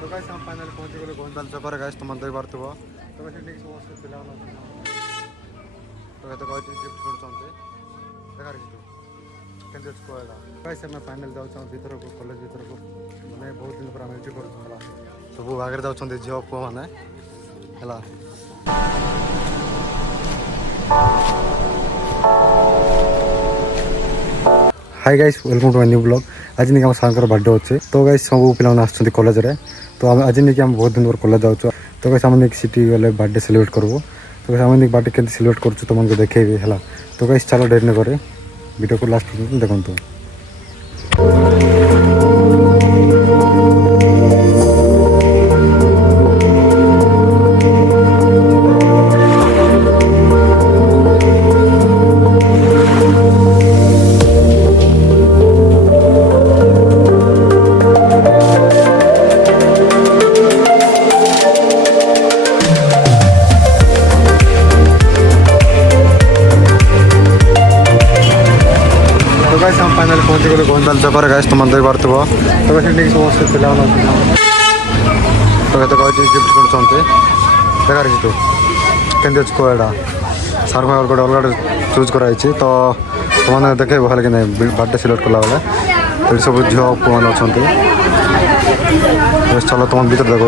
तो गाइस हम फाइनल पहुंच गए गोंदाल चौक रे गाइस तुम देख पारथबो तो गाइस नेक्स्ट समस्त पिला तो कहते गाइस गिफ्ट करछन्ते देखा रे तू केंदे कोएला गाइस हम फाइनल जाउ छ भीतर को कॉलेज भीतर को माने बहुत दिन पर हम एंट्री करछला सब आगे जाउ छन्ते जॉब को माने हला hi guys welcome to my new blog आज नहीं सार बर्थडे अच्छे तो गाइस सब पिला आसुँच कॉलेज रे तो आज नहीं बहुत दिन पर कॉलेज जाऊँ तो गाइस आम सिटी गले बर्थडे सेलिब्रेट करबो तो गाइस आम बर्थडे के सेलिब्रेट कर तुमको देखेबी है तो गाइस चलो डेरी न करे वीडियो को लास्ट देखो फाइनल पहुंच गए गोंदाल चौक रे गाइस तुम देख पारथबो तो गाइस नेक्स्ट समस्त पिला तो कहते गाइस गिफ्ट करछन्ते देखा रे तू केंदे कोएडा सार भाई और अलग चूज कराई तो तुमने देखे भल कि नहीं बर्थडे सेलिब्रेट कला बेले तो सब झील पुआन अच्छा चलो तुम भीतर देखा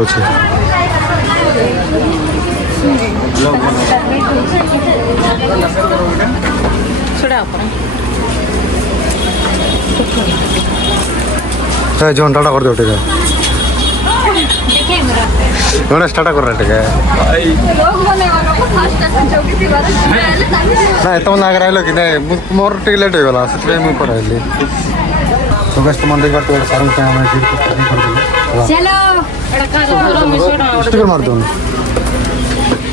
जोन टाटा कर दो ठीक है गणेश टाटा कर रहा ठीक है नहीं तुम ना रहा कि नहीं मोर टे लेट हो गला से मुझे पर आइली तो बस तुम देख पारते सारंग पे हम चलो स्टिकर मार दो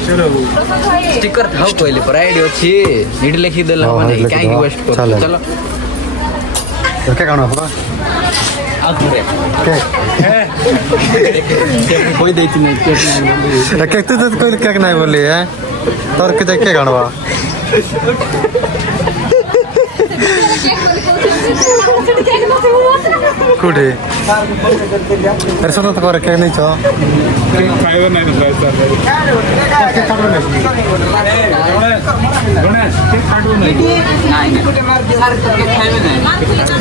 चलो स्टिकर थाउ पहिले पर आईडी अछि नीड लिखि देला माने काई की वेस्ट कर चलो क्या खाना होगा आखरे केक कोई देती नहीं केक नहीं केक तो कोई केक नहीं बोली है तोर के जाके खानवा कुठे अरे सुनो तो कर केक नहीं छो फाइबर नहीं तो सर केक काटो नहीं गणेश केक काटो नहीं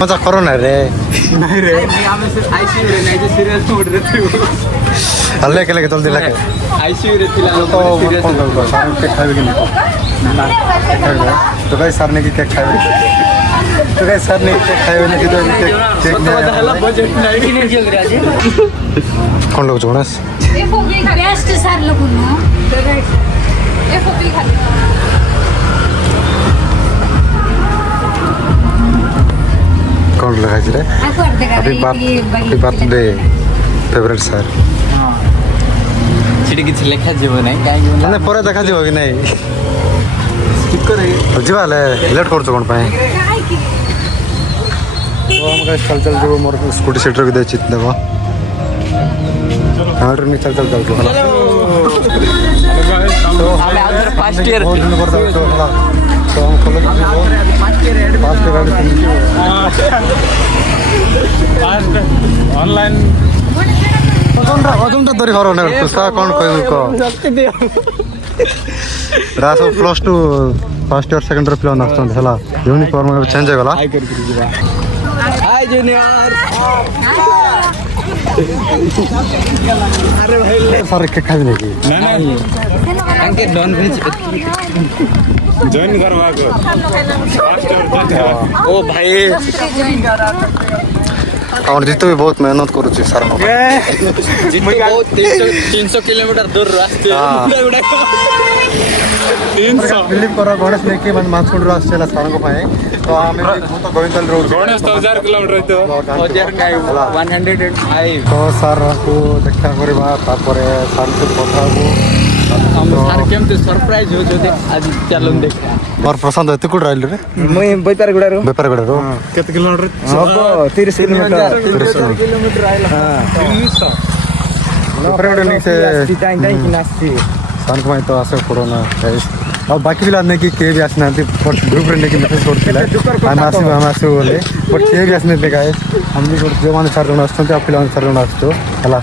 मजा करो ना रे नहीं रे हमें से आईसीयू रे नहीं जो सीरियस मोड रे थे हल्ले के लेके जल्दी लेके आईसीयू रे थिला तो कौन कर सर केक खावे कि नहीं तो गाइस सर ने की केक खावे तो गाइस सर ने केक खावे नहीं तो केक नहीं बजट नहीं चल रहा जी कौन लोग जोनस एफओबी बेस्ट सर लोग नो एफओबी खाली कौन लगा जी रे हैप्पी बर्थडे फेवरेट सर छिड़ी किछ लेखा जीव नहीं काई माने पर देखा जीव कि नहीं स्टिकर है बुझिबाले लेट करछ कोन पाए तो हम गाइस चल चल जो मोर स्कूटी सीटर के दे चित देबो हां ट्रेन चल चल चल तो हमें आउटर फर्स्ट ईयर बहुत दिन पर तो हम कॉलेज में फास्ट गाड़ी ऑनलाइन अजून तो तरी हरो ना तो सा कोन कहू को रास plus 2 first year second year plan आछन हला यूनिफॉर्म में चेंज हो गला हाई कर दिबा हाय जूनियर अरे भाई सर के खाइ नहीं की नहीं अंके डॉन भेज जॉइन करवा को फास्ट और ओ भाई और जीतो भी बहुत मेहनत करू छी सर को जितने बहुत 300 किलोमीटर दूर रास्ते उड़ा 300 बिलीव करो गणेश ने के मन माछोड़ रास चला सर को पाए तो हमें बहुत गोविंदल रोड गणेश 1000 किलोमीटर तो 105 तो सर को देखा करबा तापरे सर से কথা হবো हम सर केमते सरप्राइज हो जदे आज चलन देख और प्रशांत एते कुड राइल रे मैं बेपार गुडारो कितने किलोमीटर अब 30 किलोमीटर आइला हां 300 प्रेगनेंट से टाइम टाइम की नास्ती सान को तो आसे कोरोना गाइस और बाकी भी लाने की के भी आसना थी बट ग्रुप रहने की मैसेज करथिला हम आसे बोले बट के भी आसने थे गाइस हम भी जो माने चार जण आछन आप पिला चार जण आछतो हला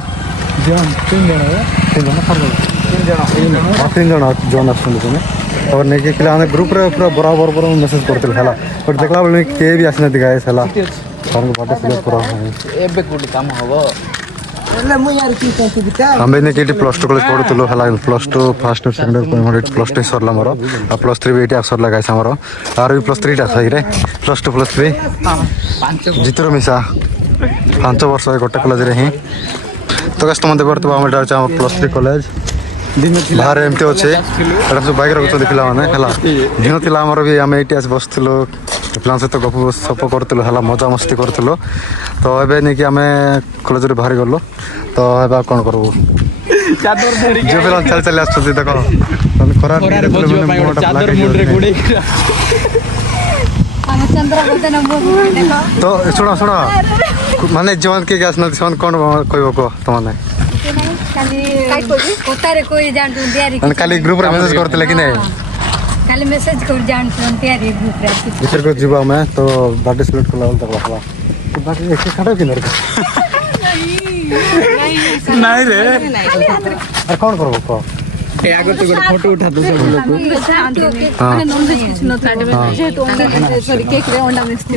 तीन जन जोन आसुँच और नहीं कि पिला ग्रुप रे पूरा बराबर बराबर मेसेज करते है बट देखला बेले किए भी आसना गाइस है सर को बाटे सिलेक्ट करा एबे कोडी काम हबो आम कि +2 कॉलेज पढ़ुलु है +2 फर्स्ट सेकेंड +2 सरला मोर आ +3 भी ये सरला गाइस आमर आर भी +3 टा सही +2 +3 जितर मिसा 5 वर्ष गोटे कॉलेज रे ही तो गाइस तुम देखो आम +3 कॉलेज बाहर एमती अच्छे एटा सब बैक रखुଛନ୍ତି ପିଲାମାନେ ହେଲା ଦିନ ଥିଲା ଆମର ବି ଆମେ ଏଇଠି ଆସି ବସିଥିଲୁ ପିଲାଙ୍କ ସହିତ ଗପ ସପ କରୁଥିଲୁ ହେଲା ମଜାମସ୍ତି କରୁଥିଲୁ ତ ଏବେ ନେଇକି ଆମେ କଲେଜରୁ ବାହାରି ଗଲୁ ତ ଏବେ ଆଉ କ'ଣ କରିବୁ ଝିଅ ପିଲା ଚାଲି ଚାଲି ଆସୁଛନ୍ତି ଦେଖ ଖରାରେ ଚାଦର ମୁଣ୍ଡରେ ଗୋଡେଇକି ତ ଶୁଣ ଶୁଣ ମାନେ ଯେଉଁମାନେ କିଏ ଆସିନାହାନ୍ତି ସେମାନେ କ'ଣ କହିବ କୁହ ତମାନେ କାଲି ଗ୍ରୁପରେ ମେସେଜ କରିଥିଲେ କି ନାଇଁ खाली मैसेज कर जान तैयारी ग्रुप रे विचार को जीवा मैं तो बर्थडे सेलिब्रेट करला तक वाला बाकी एक खड़ा कि नहीं नहीं रे अरे कौन करबो को ए आगो तो फोटो उठा दो सब लोग माने नॉन वेज किछ न ताडे जेहेतु अंडा सॉरी केक रे अंडा मिक्स थी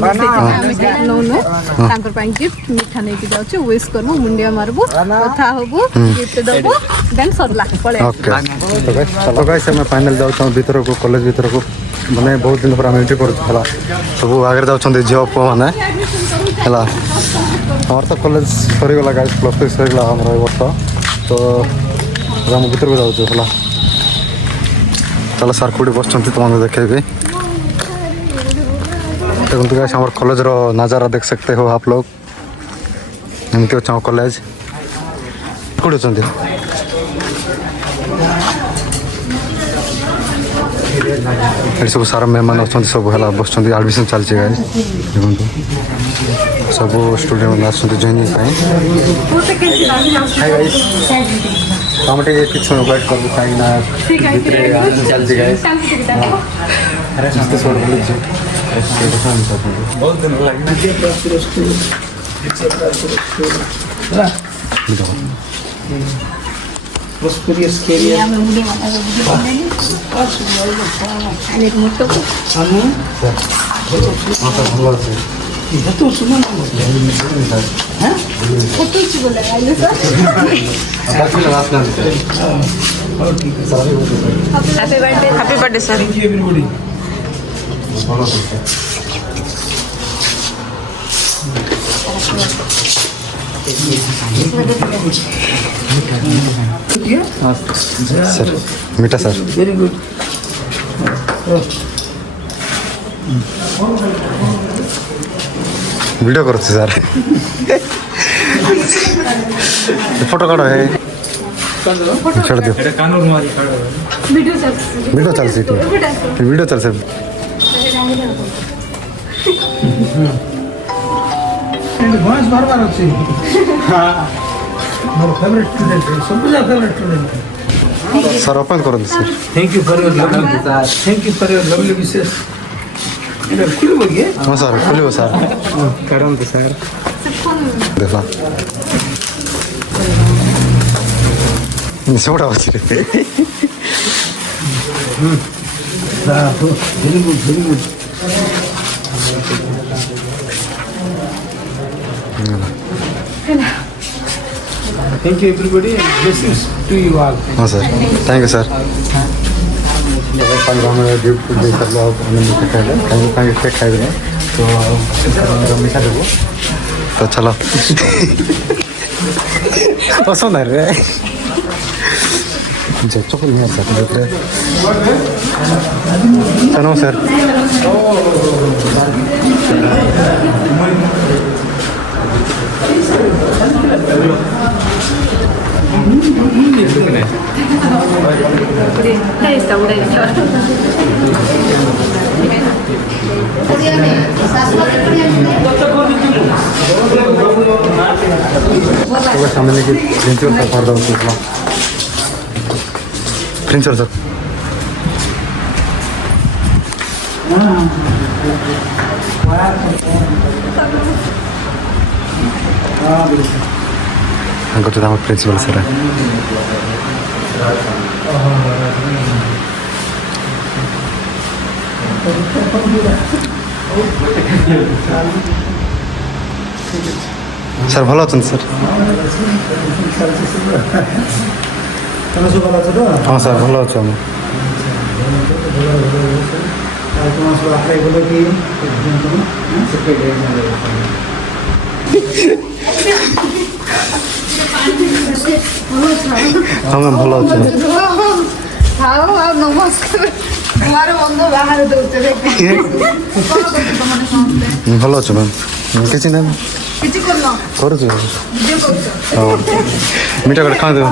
नो नो तांकर पाई गिफ्ट मिठा नै कि जाउछ विश करबो मुंडिया मारबो कथा होबो गिफ्ट देबो देन सरला पळे ओके तो गाइस मैं फाइनल जाउ भीतर को कॉलेज भीतर को माने बहुत दिन पर हम एंट्री कर हला सब आगे जाउ जॉब माने हला हमर तो कॉलेज सरी गला गाइस +3 सरी गला हमर वर्ष तो हम भीतर को जाउ हला चलो सर कोडी बसचंती तुमने देखेबे देखो तो गाइस हमारे कॉलेज रो नजारा देख सकते हो आप लोग एमती अच्छा कॉलेज कोडी चंदी ये सब सारा मेहमान अच्छा सब है बस एडमिशन चलती गाइस देखो सब स्टूडेंट मैंने आसुँच जॉइनिंग हाय गाइस हम वेट करूँ कहीं चलती गाइस बहुत दिन Prosperous career. itu semua happy birthday sir Thank you everybody. Sir मीठा सर Very good. वीडियो करते सर फोटो काढो है छेड़ दियो वीडियो चल सी वीडियो चल से voice बार-बार अच्छी मेरा फेवरेट स्टूडेंट है सब मेरा फेवरेट स्टूडेंट है सर ओपन करो sir thank you for your lovely wishes इधर खुल गया हाँ सर खोलियो सर करम तो सर देखला सोडा अच्छी रहते very good Thank you everybody and blessings to you all. हाँ सर थैंक यू सर हमें गिफ्ट दे कर लो मीठा खाए कहीं केक खाए तो मीठा देव तो चलो पसंद है रे चप्पल नहीं सर चलो सर सामने की प्रिंसिपल सर पढ़ रहा हूँ प्रिंसिपल सर କରୁଛନ୍ତି ଆମ ପ୍ରିନ୍ସିପାଲ ସାର୍। ସାର୍ ଭଲ ଅଛନ୍ତି ସାର୍? ତମେ ସବୁ ଭଲ ଅଛ ତ? ହଁ ସାର୍ ଭଲ ଅଛୁ ଆମେ। ଆଉ ତୁମ ସବୁ ଆପ୍ଲାଏ କଲ କି ହଁ ମ୍ୟାମ୍ ଭଲ ଅଛୁ। ଆଉ ନମସ୍କାର ମୋର ବନ୍ଧୁ ବାହାରେ ଦଉଛେ ଭଲ ଅଛୁ ମ୍ୟାମ୍। କିଛି ନାହିଁ କିଛି କରୁନ କରୁଛୁ। ଭିଡ଼ିଓ କରୁଛ ହଉ ମିଠା ଗୋଟେ ଖାଆନ୍ତୁ।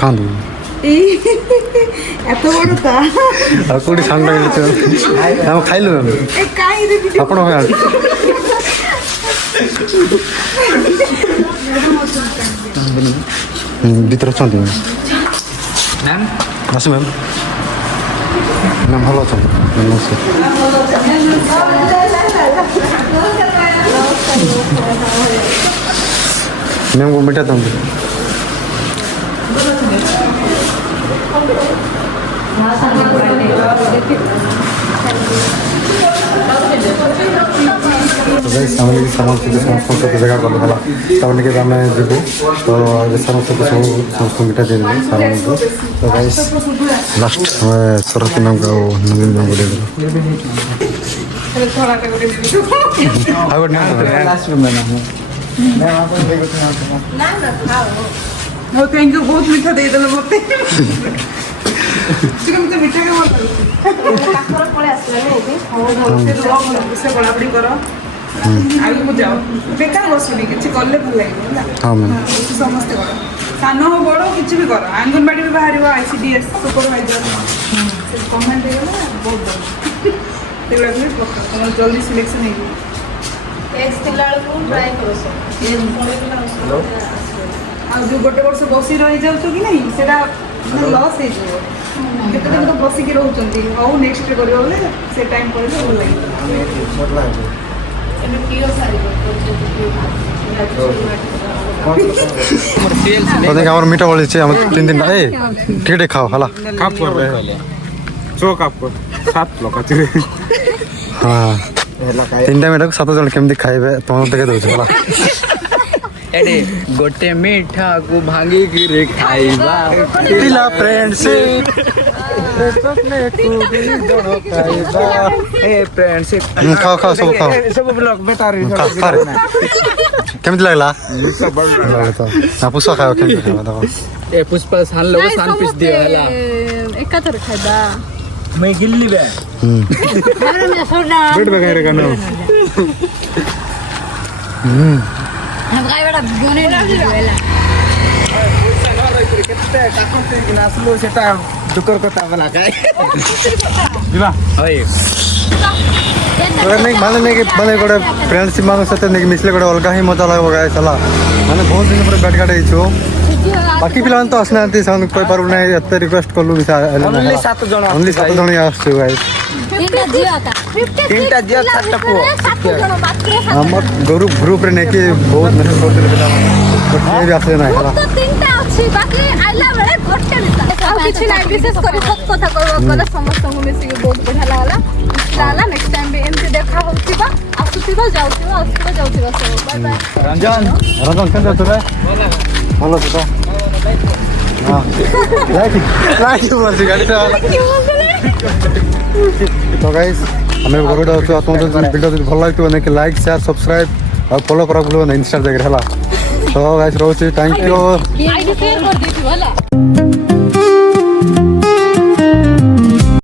ଖାଆନ୍ତୁ। ଏତ ବଡ଼ ତା ଆଉ କୋଉଠି ସାଙ୍ଗ ଆମେ ଖାଇଲୁ ମ୍ୟାମ୍। ଏ କାହିଁରେ ଭିଡ଼ିଓ ଆପଣ ଖାଆନ୍ତୁ। ଭିତରେ ଅଛନ୍ତି ମ୍ୟାମ୍ ଆସୁ ମ୍ୟାମ୍। ମ୍ୟାମ୍ ଭଲ ଅଛନ୍ତି? ନମସ୍କାର। ମ୍ୟାମ୍କୁ ମିଠା ଦିଅନ୍ତୁ। ସମସ୍ତଙ୍କ ଜାଗା କଲୁ ହେଲା। ତାପରେ ଟିକେ ଆମେ ଯିବୁ ତ ସମସ୍ତଙ୍କୁ ସମସ୍ତଙ୍କୁ ମିଠା ଦେଇଦେବୁ ସାର୍ମାନଙ୍କୁ। ତ ଗାଇସ୍ ଲାଷ୍ଟ ଆମେ ସରସ୍ୱତୀ ମ୍ୟାମ୍କୁ ଆଉ ନନ୍ଦିନୀ ମ୍ୟାମ୍କୁ ଦେଇଦେବୁ। ଆଉ ଗୋଟେ ହଉ ଥ୍ୟାଙ୍କ ୟୁ ବହୁତ ମିଠା ଦେଇଦେଲ ମୋତେ ମତେ ମିଠା କେ ଭଲ ସେ ପଢ଼ାପଢ଼ି କର ଆଗକୁ ଯାଅ ବେକାର ବସୁନି କିଛି କଲେ ଭଲ ଲାଗିବ ହେଲା। ହଁ ମ୍ୟାମ୍। ସମସ୍ତେ କର ସାନ ହଉ ବଡ଼ କିଛି ବି କର ଅଙ୍ଗନବାଡ଼ି ବି ବାହାରିବ ICDS ସୁପରଭାଇଜର ଗଭର୍ଣ୍ଣମେଣ୍ଟ ହେଇଗଲା ବହୁତ ଭଲ ସେଗୁଡ଼ାକ ବି ପକା ତମର ଜଲ୍ଦି ସିଲେକ୍ସନ୍ ହେଇଯିବ। ଆଉ ଯେଉଁ ଗୋଟେ ବର୍ଷ ବସି ରହିଯାଉଛ କି ନାହିଁ ସେଇଟା ଲସ୍ ହେଇଯିବ। କେତେ ଦିନ ତ ବସିକି ରହୁଛନ୍ତି ହଉ ନେକ୍ସଟ କରିବ ବୋଲେ ସେ ଟାଇମ୍ ପଡ଼ିଲେ ଭଲ ଲାଗିବ। ଆମର ମିଠା ବଳିଛି ଆମ 3 ଏ ଟିକେ ଟିକେ ଖାଅ ହେଲା। ହଁ 3ଟା ମିଠାକୁ 7 ଜଣ କେମିତି ଖାଇବେ ତମକୁ ଟିକେ ଦେଉଛି ହେଲା। ଏଠି ଗୋଟେ ମିଠା କୁ ଭାଙ୍ଗିକି ରେ ଖାଇବା ପିଲା ଫ୍ରେଣ୍ଡସିପ ଏ ଫ୍ରେଣ୍ଡସିପ ଖାଅ ଖାଅ ସବୁ ଖାଅ। କେମିତି ଲାଗିଲା? ପୁଷ ଖାଅ କେମିତି ଖାଅ ଦେଖ। ଏ ପୁଷ୍ପା ସାନ ଲୋକ ସାନ ପିସ୍ ଦିଅ ହେଲା। ଏକାଥରେ ଖାଇବା ମୁଁ गिल्ली बे वेट वगैरह करना हम काय बड़ा गोने ना दिवेला नासलो सेटा दुकर कथा बला काय दिवा ओए नहीं माने नहीं कि माने गोटे फ्रेंडशिप मान सहित नहीं मिसले गोटे अलग ही मजा लगे गाय चला माने बहुत दिन पर बैठ गाड़ी हो बाकी पिला तो आसना कोई पार ना एत रिक्वेस्ट कलु ओनली 7 जण ओनली 7 जण आसछु गाय तीनटा जियो का तीनटा जियो 7टा पुओ 7 जण बाकी हमर ग्रुप रे नहीं कि बहुत मैसेज करते पिला बट ये भी आसे ना हला तो तीनटा अछि बाकी आइला बेले गोटे मिसा ଆଉ କିଛି ନାହିଁ ବିଶେଷ କରି ସତ କଥା କହିବାକୁ ଗଲେ ସମସ୍ତଙ୍କୁ ମିଶିକି ବହୁତ ବଢ଼ିଆ ଲାଗଲା ନେକ୍ସଟ ଟାଇମ୍ ବି ଏମିତି ଦେଖା ହେଉଥିବା ଆସୁଥିବା ଯାଉଥିବା ସବୁ ବାଏ ବାଏ। रंजन केनते तोरे भलो छ त हां लाइक बोलছি गाडीटा तो गाइस हमें गरुडा छु आपन वीडियो भल लागतो ने कि लाइक शेयर सब्सक्राइब और फॉलो करा बोलो ना इंस्टा देख हला तो guys Rochi thank you ID share कर देती होला।